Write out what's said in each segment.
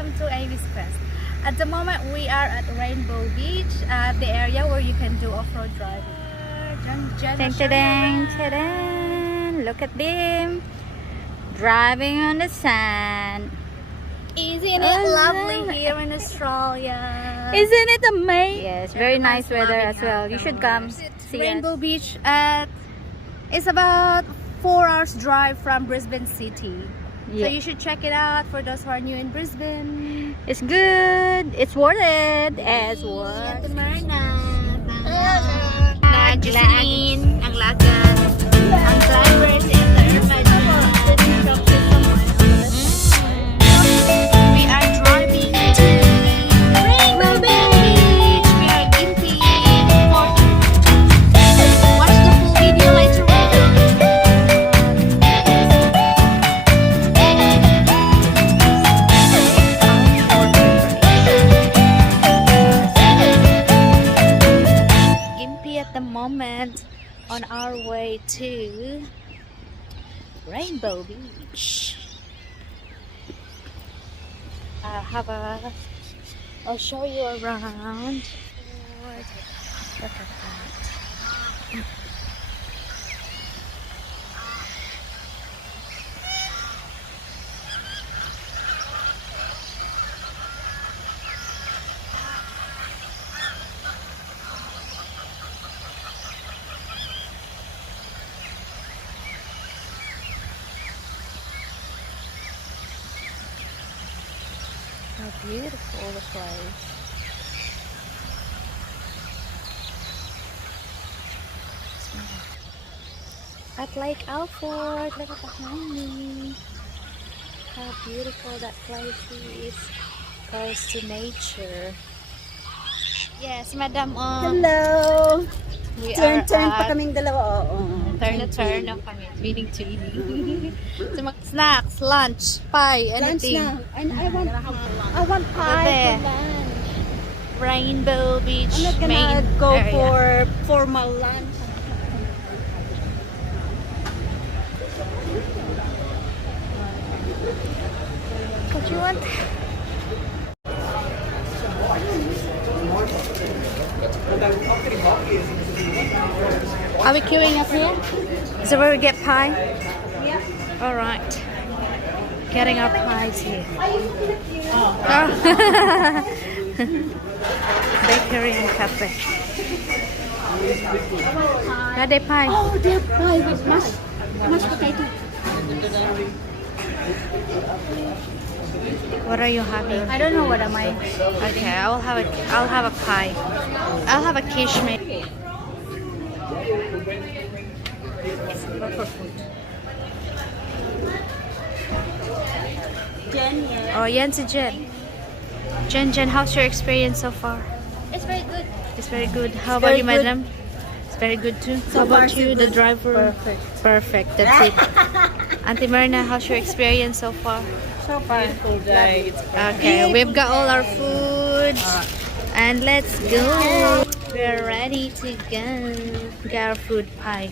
welcome to Amy's Quest. At the moment we are at Rainbow Beach, the area where you can do off-road driving. Look at them driving on the sand. Isn't it lovely here in Australia? Isn't it amazing? Yes, very nice weather as well. You should come see Rainbow us. Beach it's about 4 hours drive from Brisbane City. Yeah. So you should check it out for those who are new in Brisbane. It's good. It's worth it. As At what? the Marina. Naglaan. Ang lagan. Ang drivers and the urban. We are driving to Rainbow Beach. We are Gympie. Watch the full video later on. Gympie at the moment on our way to Rainbow Beach. I'll show you around. Look at that. How beautiful the place. At Lake Alford, look at behind me. How beautiful that place is. Close to nature. Yes, Madam. Hello. We Turn are pa at kaming dalawa. Oo. turn na kami. Meaning to eating. So, snacks, lunch, pie, Lunch anything. na. And I want pie There. for lunch. Rainbow Beach I'm not gonna main go area. for formal lunch. What do you want? Are we queuing up here? Is that where we get pie? Yeah. All right. Getting our pies here. Oh. Bakery and cafe. Got a pie. Oh, they're pie with mashed potato. What are you having? I don't know what am I. Okay, I'll have a pie. I'll have a quiche made. Jen, yeah. Oh, yan si Jen. Jen, how's your experience so far? It's very good. It's very good. How It's about very you, good. madam? It's very good too. So How about far, so you, the good. driver? Perfect. Perfect. That's it. Auntie Marina, how's your experience so far? So far. Beautiful day. Okay, we've got all our food, and let's go. We're ready to go. Get our food pie.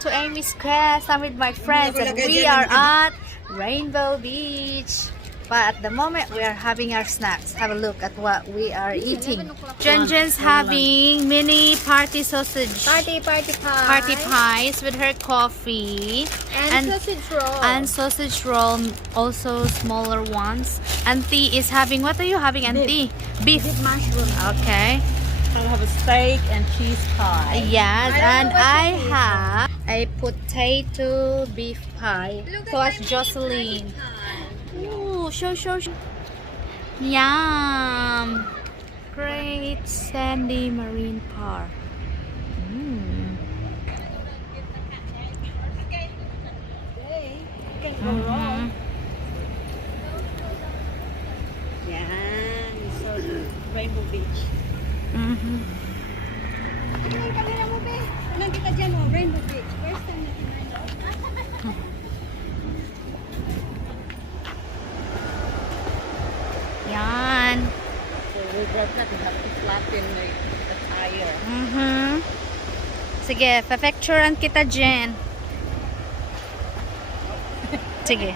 to Amy's Crest. I'm with my friends and we are at Rainbow Beach. But at the moment, we are having our snacks. Have a look at what we are eating. Jen's having mini party sausage. Party pie. Party pies with her coffee. And sausage roll. And sausage roll, also smaller ones. Auntie is having, what are you having, Auntie? Beef. Mushroom. Okay. I'll have a steak and cheese pie. Yes, and I have a potato beef pie. So as Jocelyn. Ooh, show. Yum. Great sandy marine park. Mm. Yan. So, Rainbow Beach. Ano yung kamera mo, be? Anong kita dyan, oh? Rainbow Beach. First time natin Rainbow. Yan. So, we brought that. We have to flatten the tire. Sige, pa-picturean kita, Jen. Sige.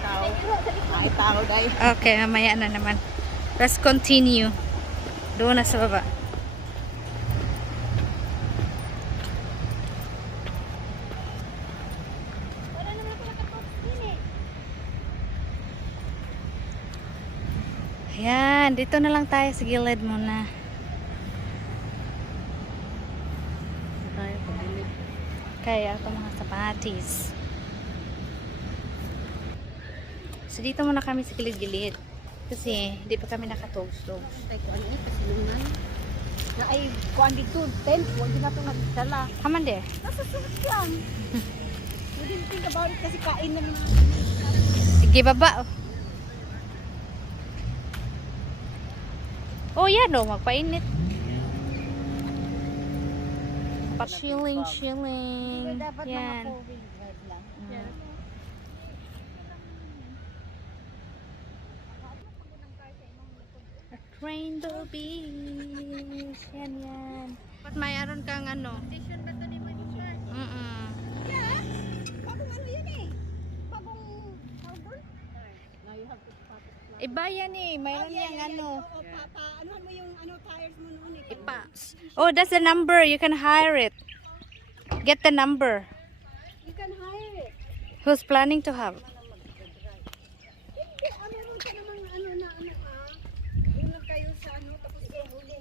Ay, tao, guys. Okay, mamaya na naman. Let's continue. Doon na sa baba. Ayan, dito na lang tayo sa gilid muna. Tayo, pabilig. Kaya ito mga sapatis. So dito muna kami sa gilid-gilid. Kasi hindi pa kami nakatoast-toast. Ay, kung ano eh, pasilungan. Na ay, kung dito, tent, huwag din natin nagdala. Kaman de? Nasa sulit lang. We didn't think about it kasi kain na naman. Sige, baba. Oh, yan o. Magpainit. Chilling. Dapat Yan. mga 4-wheel drive lang. Rainbow Beach. Yan. Ba't mayroon kang ano? Station ba ito ni Monica? Yeah. Bagong ano yan eh. Bagong harbor. Now you have to stop it. Iba yan eh. Mayroon yang ano. Oo, anuhan mo yung tires mo noon eh. Ipa. Oh, that's the number. You can hire it. Get the number. You can hire it. Who's planning to have? Hindi, meron ka namang Yun lang kayo sa tapos huli.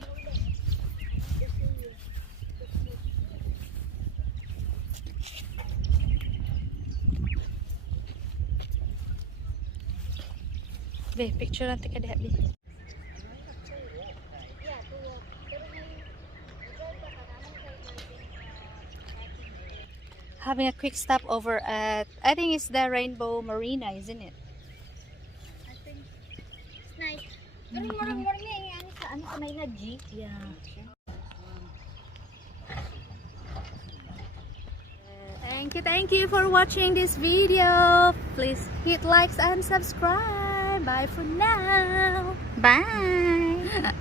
Be, picture natin ka diha, be. Having a quick stop over at, I think it's the Rainbow Marina, isn't it? I think it's nice. Pero morning yan sa ano kamay na G. Yeah. Thank you for watching this video. Please hit likes and subscribe. Bye for now. Bye.